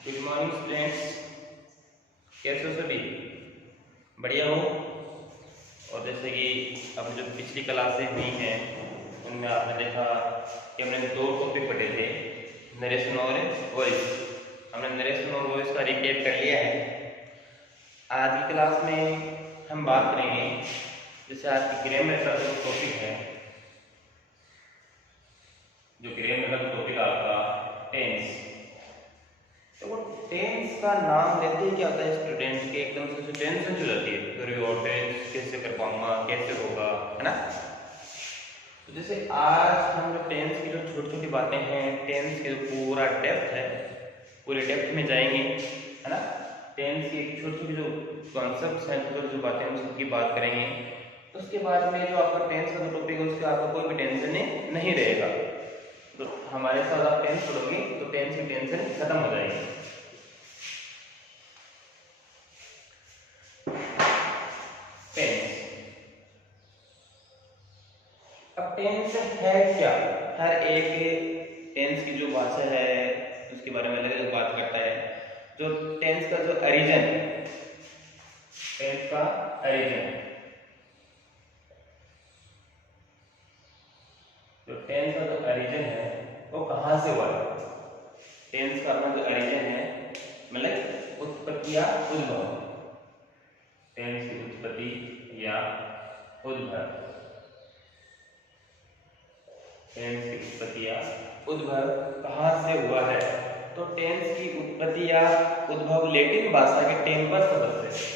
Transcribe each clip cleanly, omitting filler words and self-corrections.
Good morning students, कैसे हो सभी? बढ़िया हो? और जैसे कि अब जो पिछली क्लासें हुई हैं उनमें आपने देखा कि हमने दो टॉपिक पढ़े थे, नरेशन और वॉइस। हमने नरेशन और वॉइस का रिकेप कर लिया है। आज की क्लास में हम बात करेंगे, जैसे आज की ग्रामर का जो टॉपिक है, जो ग्रामर का टॉपिक आपका टेंस। तो वो टेंस का नाम लेते ही क्या होता है स्टूडेंट्स के एकदम से टेंशन हो जाती है, फिर वो टेंस कैसे कर पाऊंगा, कैसे होगा, है ना। तो जैसे आज हम जो टेंस की जो छोटी छोटी बातें हैं, टेंस के जो पूरा डेप्थ है, पूरे डेप्थ में जाएंगे, है ना। टेंस की छोटी छोटी जो कॉन्सेप्ट्स हैं, छोटी जो बातें हैं, उसकी बात करेंगे। उसके बाद में जो आपका टेंस का जो टॉपिक है उसका आपका कोई भी टेंशन नहीं रहेगा। तो हमारे साथ आप टेंस पढ़ोगे तो टेंस की टेंशन खत्म हो जाएगी। टेंस, अब टेंस है क्या? हर एक टेंस की जो भाषा है उसके बारे में अलग अलग बात करता है। जो टेंस का जो ओरिजिन, टेंस का ओरिजिन, जो टेंस का जो ओरिजिन है वो कहाँ से हुआ है? टेंस का अपना जो ओरिजिन है, मतलब उत्पत्ति या उद्भव, टेंस की उत्पत्ति या उद्भव, टेंस की उत्पत्ति या उद्भव कहाँ से हुआ है? तो टेंस की उत्पत्ति या उद्भव लैटिन भाषा के टेम्पर शब्द से,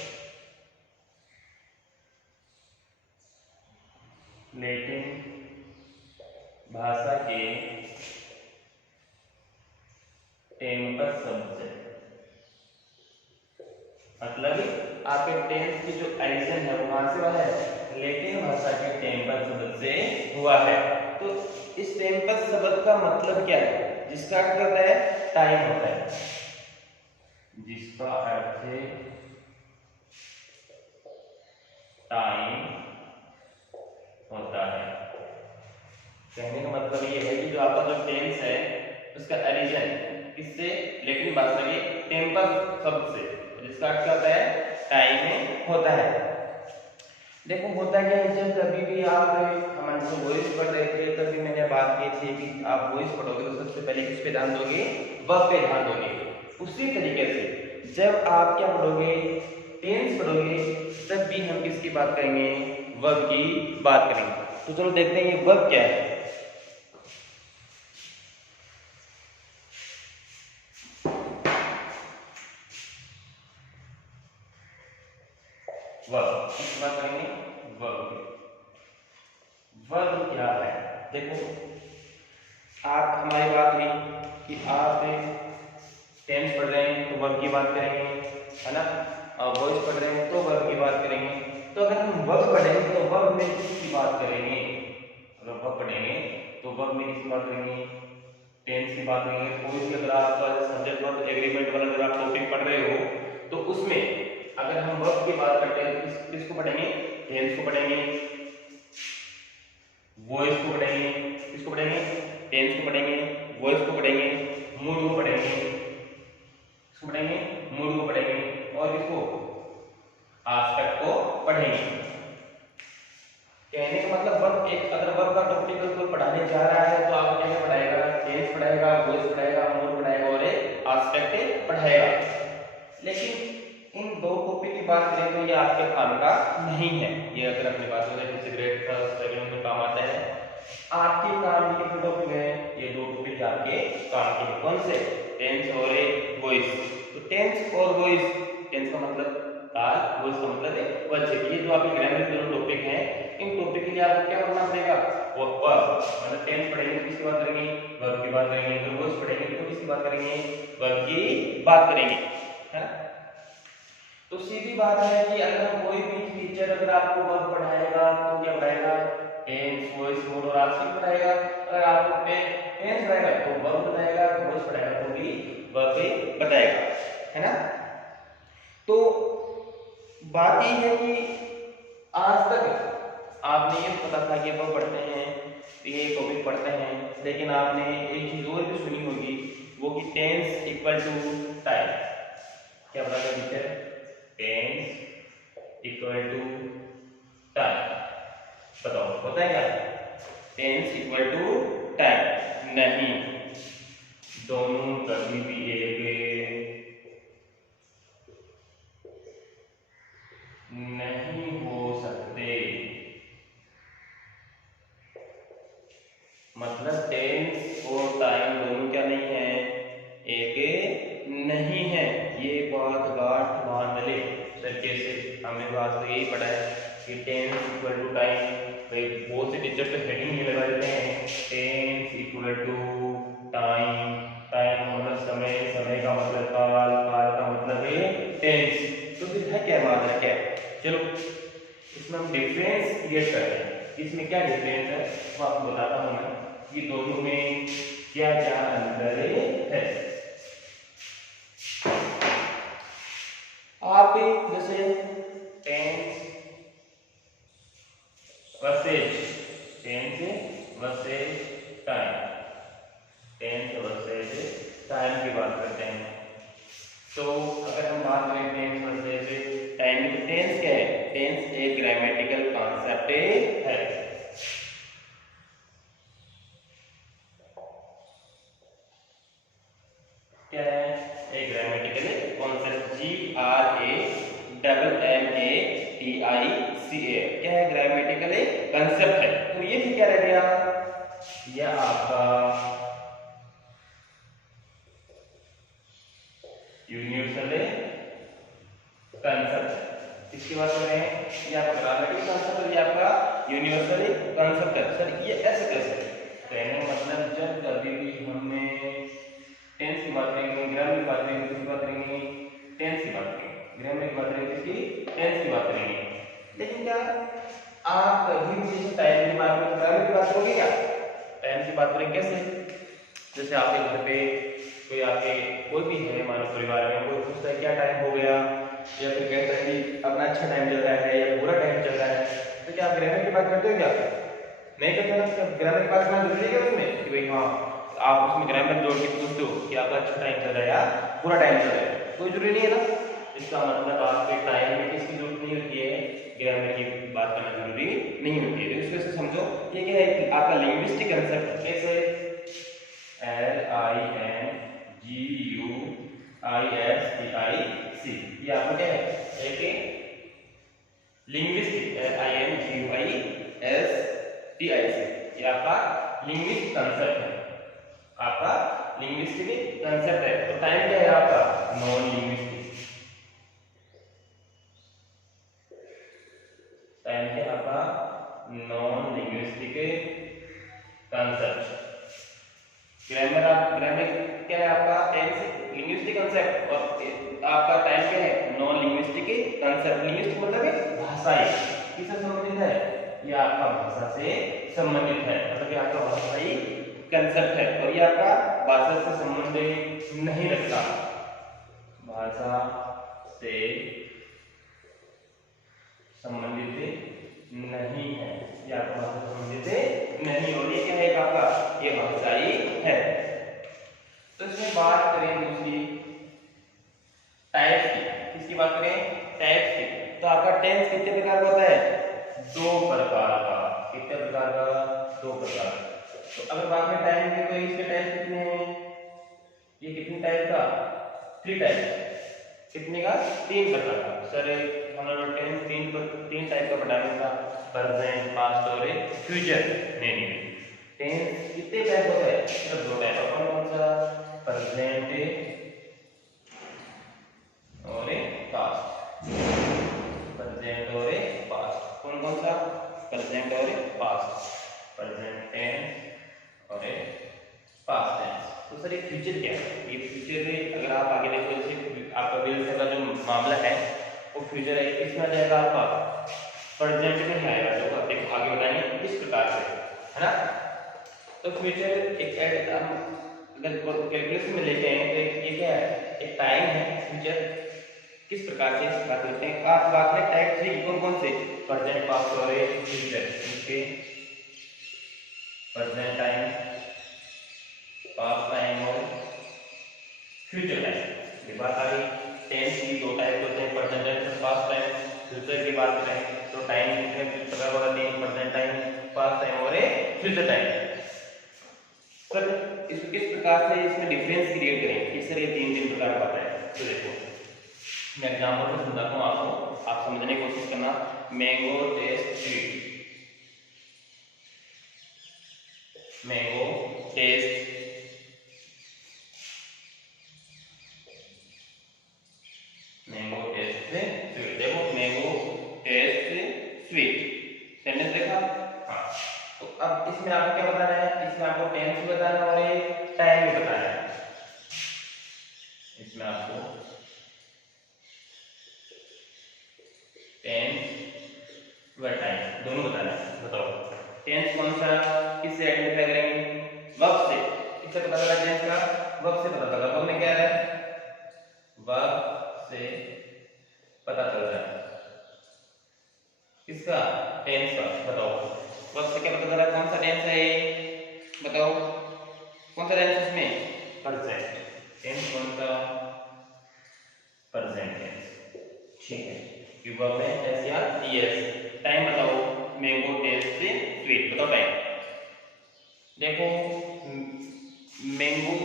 लैटिन भाषा के टेम्पर शब्द से, मतलब आपके टेंस की जो ओरिजिन है वो कहां से हुआ है? लैटिन भाषा के टेम्पर शब्द से हुआ है। तो इस टेम्पर शब्द का मतलब क्या है? जिसका अर्थ होता है टाइम होता है, जिसका अर्थ है टाइम होता है। कहने का मतलब ये है कि जो आपका जो टेंस है उसका ओरिजिन किससे? लैटिन भाषा के टेम्पर शब्द से, जिसका अर्थ क्या होता है? टाइम में होता है। देखो होता क्या है, जब कभी भी आप हम जो वॉइस पढ़ रहे थे तभी मैंने बात की थी कि आप वॉइस पढ़ोगे तो सबसे पहले किस पे ध्यान दोगे? वर्ब पे ध्यान दोगे। उसी तरीके से जब आप क्या पढ़ोगे? टेंस पढ़ोगे, तब भी हम किसकी बात करेंगे? वर्ब की बात करेंगे। तो चलो देखते हैं ये वर्ब क्या है। वर्ब किस बात करेंगे? वर्ब। वर्ब क्या है? देखो आप हमारी बात हुई कि आप टेंस पढ़ रहे हैं तो वर्ब की बात करेंगे, है ना। वॉइस पढ़ रहे हैं तो वर्ब की बात करेंगे। तो अगर हम वर्ब पढ़ेंगे तो वर्ब में किसकी बात करेंगे? अगर वर्ब पढ़ेंगे तो वर्ब में किसकी बात करेंगे? टेंस की बात करेंगे। कोई भी अगर आप सब्जेक्ट वर्ब एग्रीमेंट वाला अगर आप टॉपिक पढ़ रहे हो तो उसमें अगर हम वर्ब की बात करते हैं तो किसको पढ़ेंगे? टेंस को पढ़ेंगे, वॉइस को पढ़ेंगे, किसको पढ़ेंगे? टेंस को पढ़ेंगे, वॉइस को पढ़ेंगे, मूड को पढ़ेंगे, किसको पढ़ेंगे? मूड को पढ़ेंगे, और किसको? आस्पेक्ट को पढ़ेंगे। कहने का मतलब वर्ब एक अगर वर्ब का टॉपिक कोई पढ़ाने जा रहा है तो आपको क्या पढ़ाएगा? टेंस पढ़ाएगा, वॉइस पढ़ाएगा, मूड पढ़ाएगा और आस्पेक्ट पढ़ाएगा। लेकिन इन दो टॉपिक की बात करें तो ये आपके काम का नहीं है। ये अगर अपनी बात करें किसी ग्रेड फर्स्ट सेकंड में काम आता है, आपके काम के जो टॉपिक है ये दो टॉपिक आपके काम के हैं। कौन से? टेंस और वॉइस। तो टेंस और वॉइस, टेंस का मतलब काल, वॉइस का मतलब है वचन। ये जो आपके ग्रामर के जो टॉपिक हैं, इन टॉपिक के लिए आपको क्या पढ़ना पड़ेगा? वो वर्ब, मतलब टेंस पढ़ेंगे तो किसकी बात करेंगे? वर्ब की बात करेंगे। अगर वॉइस पढ़ेंगे तो किसकी बात करेंगे? वर्ब की बात करेंगे, है ना। तो सीधी बात है कि अगर कोई भी टीचर अगर आपको वर्ब पढ़ाएगा तो क्या पढ़ाएगा? टेंस, वॉइस, मूड और आस्पेक्ट पढ़ाएगा। अगर आपको टेंस पढ़ाएगा तो वर्ब बताएगा, वॉइस पढ़ाएगा तो भी वर्ब ही बताएगा, है ना। तो बात ये है कि आज तक आपने ये पता था कि वर्ब पढ़ते हैं, ये टॉपिक पढ़ते हैं, लेकिन आपने एक चीज और भी सुनी होगी, वो कि टेंस इक्वल टू टाइम। क्या बता दें teacher? Tense equal to time. बताओ होता है क्या? टेंस इक्वल टू टाइम नहीं, दोनों कभी भी एक नहीं हो सकते। मतलब टेंस और टाइम दोनों क्या नहीं है? एक नहीं है। ये बात गांठ बांध ले तरीके से। हमने तो आज तक यही पढ़ा है कि टेंस इक्वल टू टाइम। बहुत से टीचर तो हेडिंग ही लगा देते हैं, tense equal to time. Time मतलब समय, समय का मतलब काल, काल का मतलब है टेंस। तो फिर है क्या माना क्या? चलो इसमें हम डिफरेंस क्रिएट करते हैं। इसमें क्या डिफरेंस है वो आपको बताता हूं मैं कि दोनों में क्या क्या अंतर है। आप जैसे tense versus time, tense versus time की बात करते हैं। तो अगर हम बात करें टेंस वर्सेज टाइम की, टेंस क्या है? टेंस एक ग्रामेटिकल कॉन्सेप्ट है। क्या है? एक ग्रामेटिकल कॉन्सेप्ट, GRAMATICA। क्या है? ग्रामेटिकल कंसेप्ट है। तो ये फिर क्या रह गया? यह आपका यूनिवर्सल कंसेप्ट। किसकी बात कर रहे हैं? ये आपका ग्रामेटिकल कंसेप्ट है, ये आपका यूनिवर्सल कंसेप्ट है। सर ये ऐसे कैसे? कहने का मतलब जब कभी भी हमें टेंस की बात करेंगे, ग्रामर की बात करेंगे, किसकी बात करेंगे? टेंस की बात करेंगे। ग्रामर की बात करेंगे, किसकी? टेंस की बात करेंगे। लेकिन क्या आप कभी भी जैसे टाइम की बात करें, ग्रामर की बात करोगे क्या? टाइम की बात करेंगे कैसे? जैसे आपके घर पे कोई आपके कोई भी है, मानो परिवार में कोई पूछता है क्या टाइम हो गया, या फिर कहता है कि अपना अच्छा टाइम चल रहा है या बुरा टाइम चल रहा है, तो क्या आप ग्रामर की बात करते हो क्या? नहीं करते ना। ग्रामर की बात करना जरूरी है उसमें कि भाई हाँ आप उसमें ग्रामर जोड़ के पूछते हो कि आपका अच्छा टाइम चल रहा है या बुरा टाइम चल रहा है, कोई जरूरी नहीं है ना। इसका मतलब आपके टाइम में किसकी जरूरत नहीं होती है? ग्रामर की बात करना जरूरी नहीं होती है। तो इस वजह से समझो ये क्या है? आपका लिंग्विस्टिक कंसेप्ट। कैसे? LINGUISTIC, ये आपका क्या है? एक लिंग्विस्टिक, LINGUISTIC, ये आपका लिंग्विस्टिक कंसेप्ट है। आपका लिंग्विस्टिक कंसेप्ट है। तो टाइम क्या है आपका? Non linguistic. टाइम है आपका नॉन लिंग्विस्टिक कंसेप्ट। ग्रामर क्या है आपका? टेंस लिंग्विस्टिक कंसेप्ट, और आपका टाइम क्या है? Non linguistic concept. लिंग्विस्टिक मतलब है भाषाई। किससे संबंधित है? ये आपका भाषा से संबंधित है। मतलब ये आपका भाषाई कंसेप्ट है, और ये आपका भाषा से संबंध नहीं रखता। भाषा से संबंधित नहीं है, ये आपका भाषा से संबंधित नहीं, और ये क्या है आपका? ये भाषाई है। तो इसमें बात करें दूसरी टाइप्स की। किसकी बात करें? टाइप्स की। तो आपका टेंस कितने प्रकार का होता है? 2 प्रकार का। कितने प्रकार का? 2 प्रकार। तो अगर बात करें टाइम की, तो इसके टाइप कितने हैं? ये कितने टाइप का? 3 टाइप। कितने का? 3 प्रकार का। सर हमारा टेंस 3 टाइप का पढ़ाया था, प्रेजेंट, पास्ट और फ्यूचर। नहीं, टेंस कितने टाइप होता है? सिर्फ 2 टाइप। कौन सा? प्रेजेंट और पास्ट। प्रेजेंट और पास्ट। कौन सा? प्रेजेंट और पास्ट। प्रेजेंट टेंस और पास्ट टेंस। तो सर ये फ्यूचर क्या है? ये फ्यूचर में अगर आप आगे देखो, जैसे आपका विल से का जो मामला है वो फ्यूचर है, किसमें आ जाएगा? आपका प्रेजेंट में ही आएगा। जो आप देखो आगे बताएंगे किस प्रकार से, है ना। तो फ्यूचर एक अगर कैलकुलेशन में लेते हैं तो ये क्या है? एक टाइम है फ्यूचर। किस प्रकार से इस बात करते हैं? आप बात में टाइप 3 कौन से? प्रेजेंट, पास्ट और फ्यूचर। इसके प्रेजेंट टाइम, पास्ट टाइम और फ्यूचर टाइम ये बात आ गई। टेंस की दो टाइप होते हैं, प्रेजेंट टाइम और पास्ट टाइम। फ्यूचर की बात करें तो टाइम कितने प्रकार होगा, तीन, प्रेजेंट टाइम, पास्ट टाइम और फ्यूचर टाइम। सर इस किस प्रकार से इसमें डिफरेंस क्रिएट करें कि सर ये तीन प्रकार का होता है। तो देखो मैं एग्जांपल से समझाता हूँ आपको, आप समझने की कोशिश करना। Mango test sweet, mango test sweet. देखो मैंगो टेस्ट स्वीट सेंटेंस देखा। हाँ तो अब इसमें आपको क्या बताना है, इसमें आपको टेंस भी बताना है और टाइम भी बताना है। इसमें आपको टेंस व टाइम दोनों बताना है। बताओ टेंस कौन सा, किससे आइडेंटिफाई करेंगे, वर्ब से। किससे पता चला टेंस का, वर्ब से पता चला। वर्ब में क्या है, वर्ब से पता चल रहा है किसका, टेंस का। बताओ वर्ब से क्या पता चला, कौन सा टेंस है ये, बताओ कौन सा टेंस इसमें, प्रेजेंट टेंस। कौन सा, प्रेजेंट टेंस। ठीक है कि वर्ब में एस या टीएस। टाइम बताओ, मैंगो टेस्ट स्वीट, बताओ टाइम। देखो मैंगो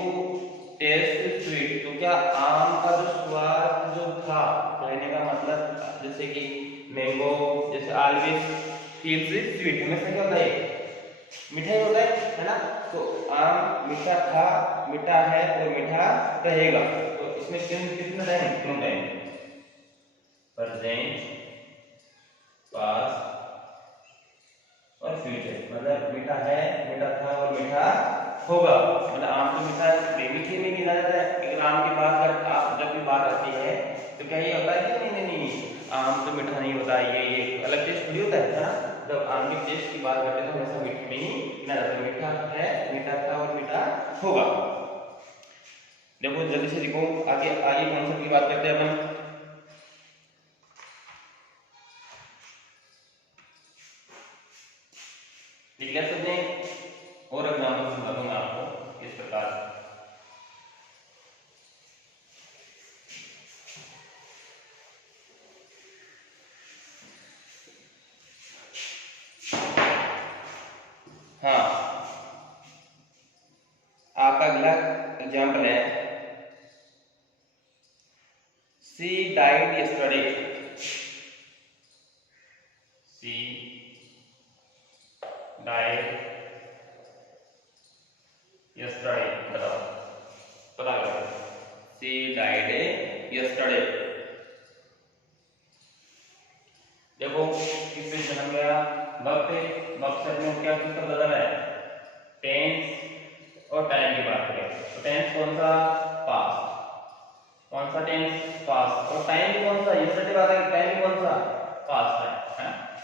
टेस्ट स्वीट, तो क्या आम का जो स्वाद जो था, कहने का मतलब जैसे कि मैंगो जैसे ऑलवेज फील्स स्वीट, हमेशा क्या होता है, मीठा ही होता है ना। तो आम मीठा था, मीठा है और मीठा रहेगा। तो इसमें कितना टाइम, दोनों टाइम, प्रेजेंट, पास्ट और फ्यूचर। मतलब मीठा है, मीठा था और मीठा होगा। मतलब आम तो मीठा मीठे में गिना जाता है, लेकिन आम की बात कर आप जब भी बात आती है तो क्या ये होता है कि नहीं नहीं नहीं आम तो मीठा नहीं होता, ये अलग टेस्ट थोड़ी होता है ना। जब आम के टेस्ट की बात करते हैं तो हमेशा मीठे में ही गिना जाता है, मीठा है, मीठा था और मीठा होगा। देखो जल्दी से देखो आगे आगे कॉन्सेप्ट की बात करते हैं अपन। ठीक है समझे, और एग्जाम्पल समझा दूंगा आपको इस प्रकार। हाँ आपका अगला एग्जाम्पल है, she died yesterday. She died yesterday, बताओ पता करो। She died yesterday. देखो किससे जन्म गया, वक्त पे। वक्त से अपने क्या किसका बदल है, टेंस और टाइम की बात करें तो टेंस कौन सा, पास्ट। कौन सा टेंस, पास्ट। और टाइम भी कौन सा, यस्टरडे बात है, टाइम भी कौन सा, पास्ट है।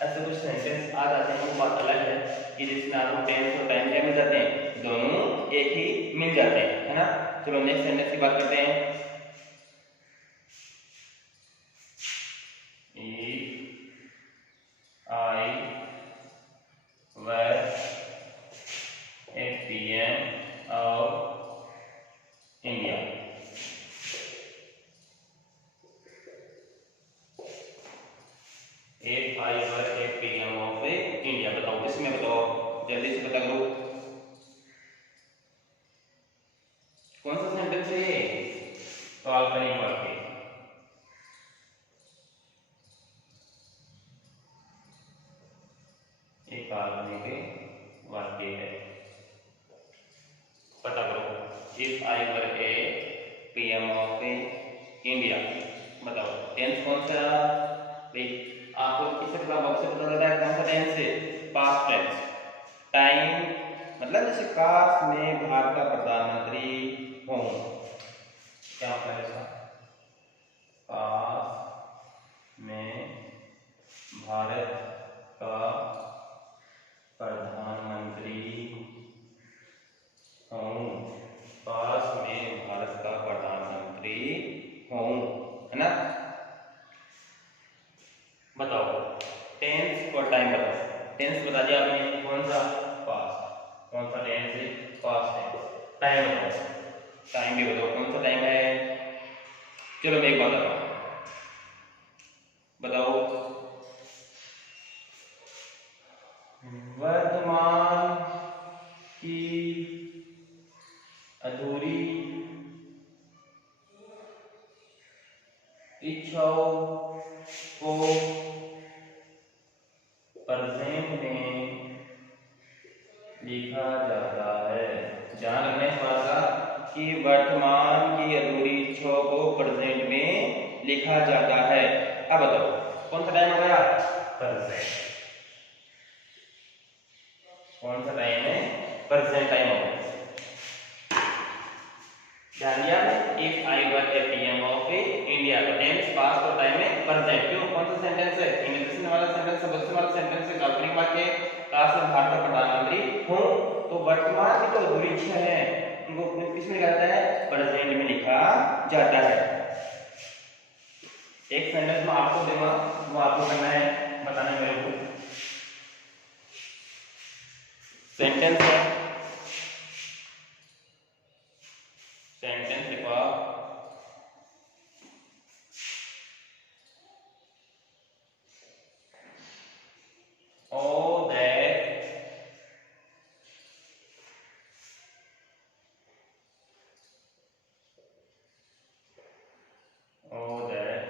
ऐसे कुछ सेंटेंस आ जाते हैं, वो बात अलग है कि जिसमें आपको टेंस और टाइम क्या मिल जाते हैं, दोनों एक ही मिल जाते हैं, है ना। चलो नेक्स्ट सेंटेंस की बात करते हैं। I were at PM of India। If I were at PM of India, बताओ इसमें, बताओ जल्दी से पता करो कौन सा सेंटेंस है ये, काल्पनिक वाक्य। एक काल्पनिक वाक्य है, पता करो। If I were A PM of India, बताओ टेंस कौन सा, आपको किससे पता, वर्ब से पता चलता है कौन सा टेंस है, पास्ट टेंस। टाइम मतलब जैसे काश में भारत का प्रधानमंत्री हूं, क्या मतलब ऐसा, काश में भारत का प्रधानमंत्री हूँ, पास में भारत का प्रधानमंत्री हूँ, है ना। बताओ टेंस और टाइम बताओ। टेंस बता दिया आपने, कौन सा, पास्ट। कौन सा टेंस है, पास्ट है। टाइम बताओ, टाइम भी बताओ कौन सा टाइम है, चलो मैं एक बात बताऊं, बताओ वर्तमान की अधूरी इच्छाओं को प्रेजेंट में लिखा जाता है। ध्यान रखना इस बात का कि वर्तमान की अधूरी इच्छाओं को प्रेजेंट में लिखा जाता है। अब बताओ कौन सा टाइम हो गया? प्रेजेंट। कौन सा टाइम है? प्रेजेंट टाइम हो गया। ध्यान दिया? If I were A PM of India, तो टेंस पास्ट और टाइम में प्रेजेंट। क्यों? कौन सा सेंटेंस है? इंडिकेशन वाला सेंटेंस है, क्वेश्चन वाला सेंटेंस है, काल्पनिक वाक्य है। काश मैं भारत का प्रधानमंत्री हूं, तो वर्तमान की जो अधूरी इच्छा है उनको किस में लिखा जाता है? प्रेजेंट में लिखा जाता है। एक सेंटेंस में आपको देगा, वो आपको करना है, बताना है मेरे को। सेंटेंस है, सेंटेंस लिखा Oh that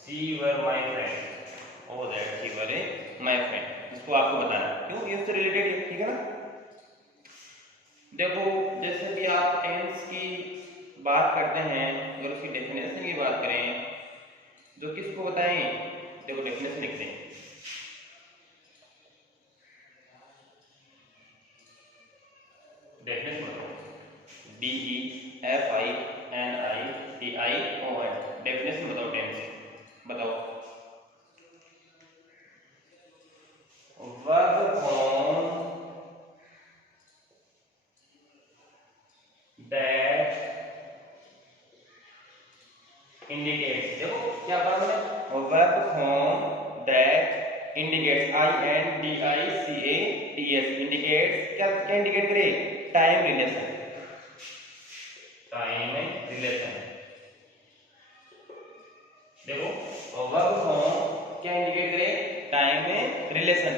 she were my friend। Oh that she were my friend, इसको आपको बताना है। क्यों? ये उससे रिलेटेड है, ठीक है ना। देखो जैसे कि आप टेंस की बात करते हैं और उसकी डेफिनेशन की बात करें, जो किसको बताएं? देखो डेफिनेशन लिखते हैं, डेफिनेशन बताओ, DEFINITION, डेफिनेशन बताओ टेंस, बताओ। वर्ब फॉर्म दैट इंडिकेट्स, देखो क्या बात है, verb form that indicates, INDICATS, indicates, क्या क्या इंडिकेट करे? Time relation, time relation. देखो वर्ब फॉर्म क्या इंडिकेट करे? Time relation,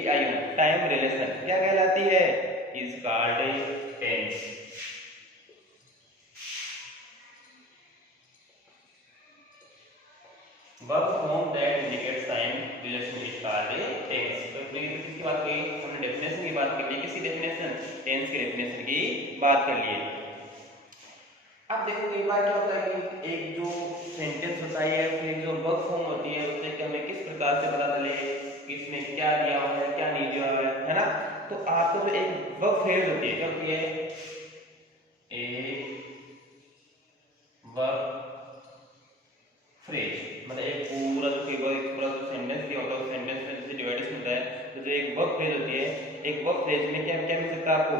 RELATION, time relation क्या कहलाती है? Is called tense. Verb form that indicates time relation is called tense. तो किसकी बात की? हमने डेफिनेशन की बात कर ली। किसकी डेफिनेशन? टेंस के डेफिनेशन की बात कर लिए। अब देखो कई बार क्या होता है कि एक जो सेंटेंस होता है, फिर जो वर्ब फॉर्म होती है, उससे कि हमें किस प्रकार से पता चले कि इसमें क्या दिया हुआ है, क्या नहीं दिया हुआ है ना। तो आपको जो एक वर्ब फ्रेज होती है, क्या होती है? एक वर्ब फ्रेज, मतलब एक पूरा जो पूरा जो सेंटेंस दिया होता है, उस सेंटेंस में जैसे डिवाइडेशन होता है, तो जो एक वर्ब फ्रेज होती है, एक वर्ब फ्रेज में क्या क्या मिल सकता है आपको?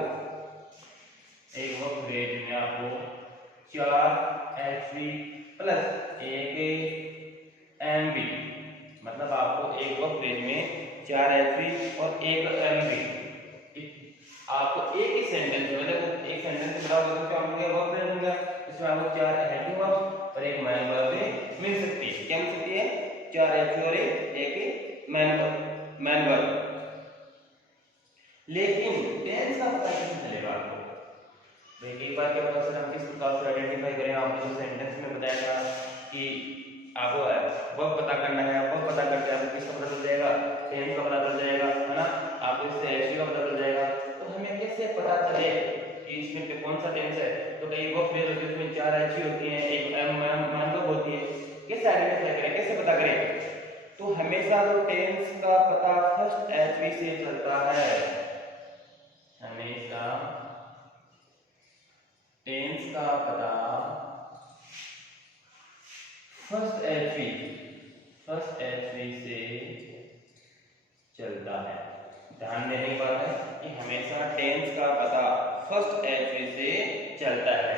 एक वर्ब फ्रेज में आपको 4 HV प्लस 1 MV, मतलब आपको एक वर्ब फ्रेज में 4 HV और 1 MV, आपको एक ही सेंटेंस में, मतलब एक सेंटेंस में बड़ा होगा, क्या होगा? वर्ब फ्रेज होगा, इसमें आपको 4 हेल्पिंग वर्ब्स और 1 मैन वर्ब मिल सकती है। क्या मिल सकती है? 4 HV और 1 मैन वर्ब। लेकिन टेंस का पता कैसे चलेगा आपको? भाई कई बार क्या होता है, हम किस प्रकार से आइडेंटिफाई करें? आपने जो सेंटेंस में बताया था कि आपको वर्ब पता करना है, वर्ब पता करके आपको किसका पता चल जाएगा? टेंस का पता चल जाएगा, है ना। आपको इससे एचवी का पता चल जाएगा। तो हमें कैसे पता चले कि इसमें पे कौन सा टेंस है? तो कई वर्ब फ्रेज होती है, उसमें 4 एचवी होती है, 1 मैन वर्ब होती है। कैसे आइडेंटिफाई करें, कैसे पता करें? तो हमेशा जो टेंस का पता फर्स्ट एचवी से चलता है, हमेशा टेंस का पता फर्स्ट एचवी से चलता है। ध्यान देने की बात है कि हमेशा टेंस का पता फर्स्ट एचवी से चलता है।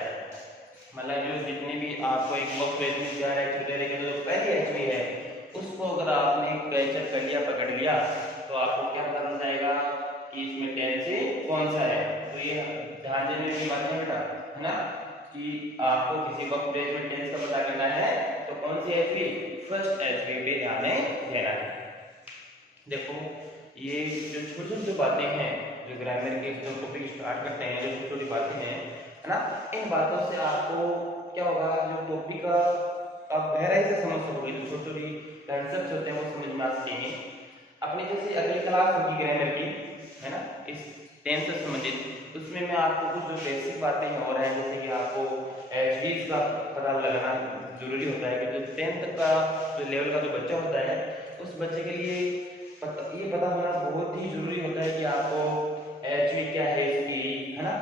मतलब जो जितनी भी आपको एक वर्ब फ्रेज में 4 एचवी दे रहे, जो पहली एचवी है उसको अगर आपने कैप्चर कर लिया, पकड़ लिया, तो आपको क्या पता चल जाएगा कि इसमें टेंस कौन सा है। तो ये ध्यान देने की बात है बेटा, है ना। कि आपको किसी को प्रेजेंट टेंस का पता करना है तो कौन सी एचवी, फर्स्ट एचवी पे ध्यान देना है। देखो ये जो छोटी छोटी बातें हैं, जो ग्रामर के जो टॉपिक स्टार्ट करते हैं, जो छोटी छोटी बातें हैं, है ना, इन बातों से आपको क्या होगा, जो टॉपिक का आप गहराई से समझ सकोगे, जो छोटी छोटी कंसेप्ट होते हैं वो समझ में आ सकेंगे। अपनी जैसे अगली क्लास होगी ग्रामर की, है ना, इस टेंस से संबंधित, उसमें मैं आपको कुछ जो बेसिक बातें हो रहा है, जैसे कि आपको एचवीज का पता लगाना जरूरी होता है कि जो 10th का जो लेवल का जो बच्चा होता है उस बच्चे के लिए ये पता होना बहुत ही जरूरी होता है कि आपको एचवी क्या है इसकी, है ना,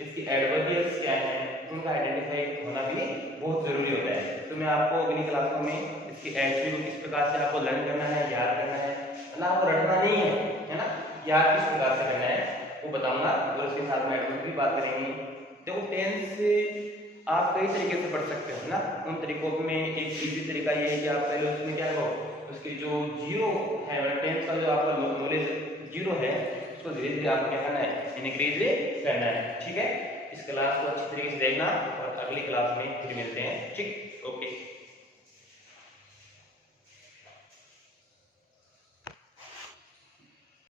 इसकी एडवर्बियल्स क्या है, उनका आइडेंटिफाई होना भी बहुत जरूरी होता है। तो मैं आपको अगली क्लासों में इसकी एचवी को किस प्रकार से आपको लर्न करना है, याद करना है ना, आपको रटना नहीं है ना, याद किस प्रकार से करना है वो बताऊंगा, और उसके साथ में एडवर्ब भी बात करेंगे। देखो टेंस से आप कई तरीके से पढ़ सकते हो ना, उन तरीकों में एक इजी तरीका ये है कि आप पहले उसमें क्या करो, उसके जो जीरो है, टेंस का जो आपका नॉलेज जीरो है उसको धीरे धीरे आपको क्या करना है, इनक्रीज करना है। ठीक है, इस क्लास को अच्छी तरीके से देखना और अगली क्लास में फिर मिलते हैं। ठीक।